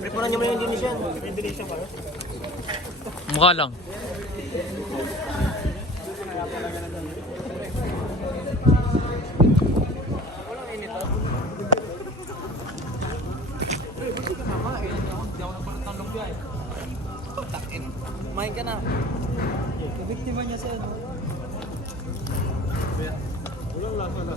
Preparan niyo mo yung Indonesian. Indonesian ba? Mukha lang. Kumain ka na. Biktima niya sa ano. Walang lasa na.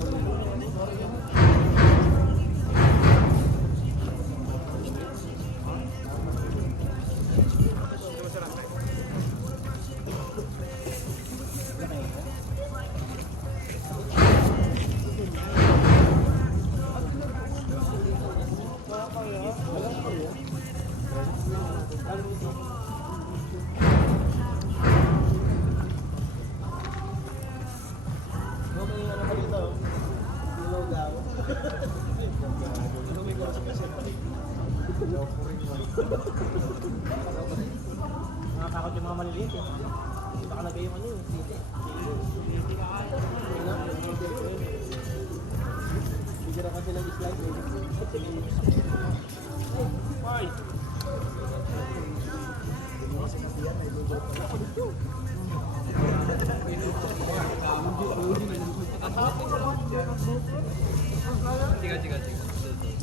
Nakakakot yung mga maliliit eh. Hindi ka nagay yung ano eh. Bigyan ka silang slide eh. Ay! Tiga.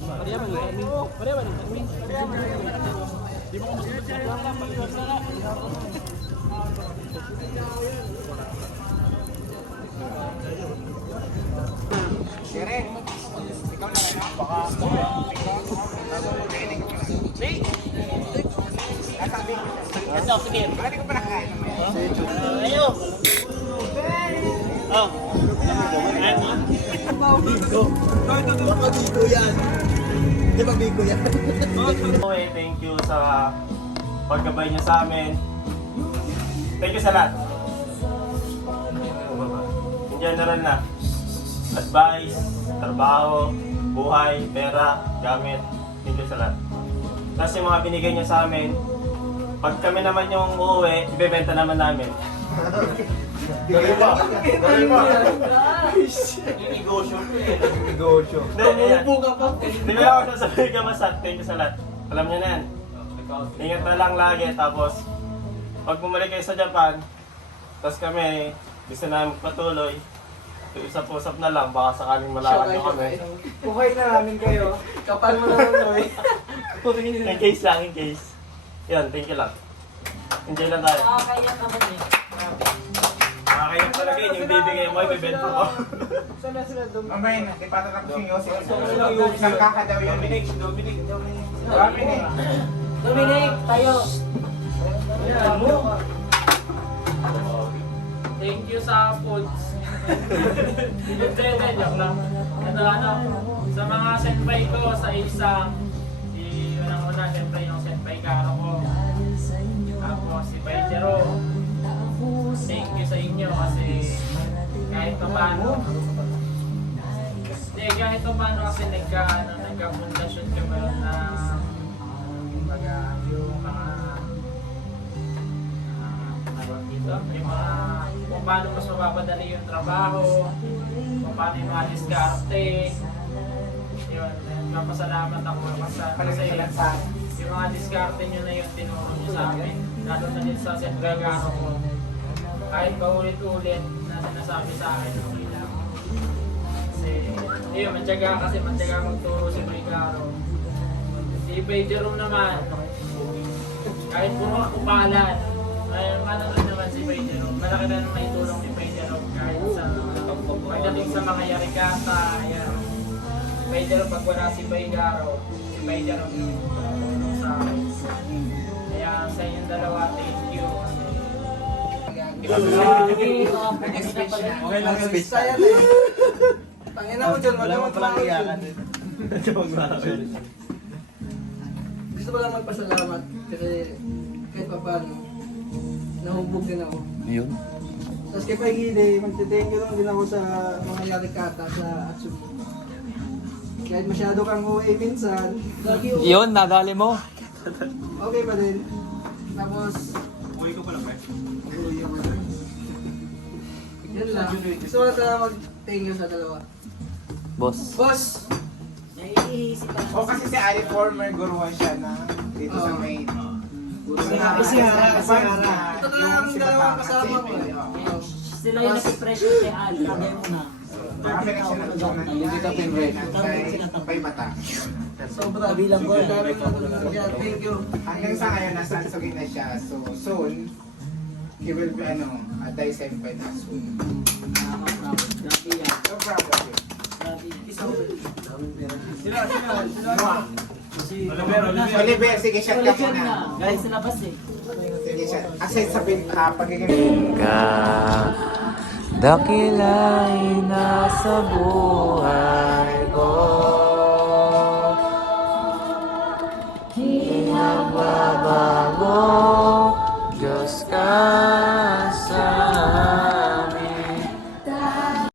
Pareha ba nito? Pareha ba nito? Di mo ko masubot lang paliwas na. Sire, ikaw na rin ha? Baka Hey! Kasabi. Ito, sige. Hindi ko pa nakakain naman. Ayo! Oh. Bigo. Baka bigo yan. Di ba bigo yan? Okay, thank you sa pagkabay niyo sa amin. Thank you sa lahat. In general na. Advice, trabaho, buhay, pera, gamit. Thank you sa lahat. Tapos yung mga binigay niyo sa amin, pag kami naman yung uuwi, ibebenta naman namin. Galing pa. Negosyo. Umupo ka pa. Hindi ko lang ako sasabihin ka masat. Thank you sa lahat. Alam niyo na yan. Ingat na lang lagi. Tapos, pag bumalik kayo sa Japan, tapos kami, gusto namin magpatuloy, usap-usap na lang, baka sakaling malaman nyo kami. Buhay na namin kayo. Kapal mo naman kami. In case lang, in case. Yan, thank you lang. Enjoy lang tayo. Nakakayak naman eh. Nakakayak talaga yun, yung bibigay mo, ibibento ko. Saan na sila doon? Mamaya na, ipatatap si Yossi. Yossi. Nagkakadaw yun. Dominic. Dominic, tayo. Yan mo. Thank you sa foods. Hindi, joke lang. Ito sa mga senpai ko, sa isang, unang-una, siyempre yung senpai Karo ko. Tapos si Baijero. Thank you sa inyo kasi kahit pa paano. Hindi, kahit pa paano kasi nagka-fundasyon kami na kumbaga yung mga tawag dito, yung mga kung paano mas mapapadali yung trabaho, kung paano yung mga diskarte. Yun, napasalamat ako kasi yung mga diskarte nyo na yung tinuro nyo sa amin, lalo na din sa Set Gagano ko. Kahit ba ulit-ulit na sinasabi sa akin, okay lang. Kasi, yun, matyaga magturo si Brigaro. Si Bay Jerome naman, kahit puro kakupalan, ano rin naman si Bay Jerome. Malaki na nang maitulong ni Bay Jerome kahit sa pagdating sa mga yarikata. Yan. Bay Jerome, pag wala si Brigaro, si Bay Jerome yung tutulong sa akin. Kaya sa inyong dalawa, thank you. Okay lang yung saya na eh. Tangina mo dyan, wala mo palang iyakan. Gusto ko lang magpasalamat kasi kahit pa paano, nahubog din ako. Yun. Tapos kay Pagide, magte-thank you lang din ako sa mga yarikata sa Atsumi. Kahit masyado kang uwi minsan, lagi uwi. Yun, nadali mo. Okay pa din. Tapos, Uwi ko pala, pre. uwi ako na. Yan lang. Gusto ko lang talaga mag-thank you sa dalawa. Boss. Boss! O kasi si Ali former guruan siya na dito sa main. Si Hara. Ito na lang ang dalawang kasama ko. Sila yung nag-pressure kay Al. Lagay mo na. Kami na siya nagsunan. Hindi ka favorite. Pay mata. Sobra. Bilang ko. Thank you. Hanggang sa ngayon, nasa Ansugin na siya. So, soon, he will be, Aday Senpai na soon. Grabe yan. So proud of you. Oliver, sige, shot ka Collection muna. na. Guys, sa labas eh. Sige, shot. Aside sa pagiging... Dakila'y nasa buhay.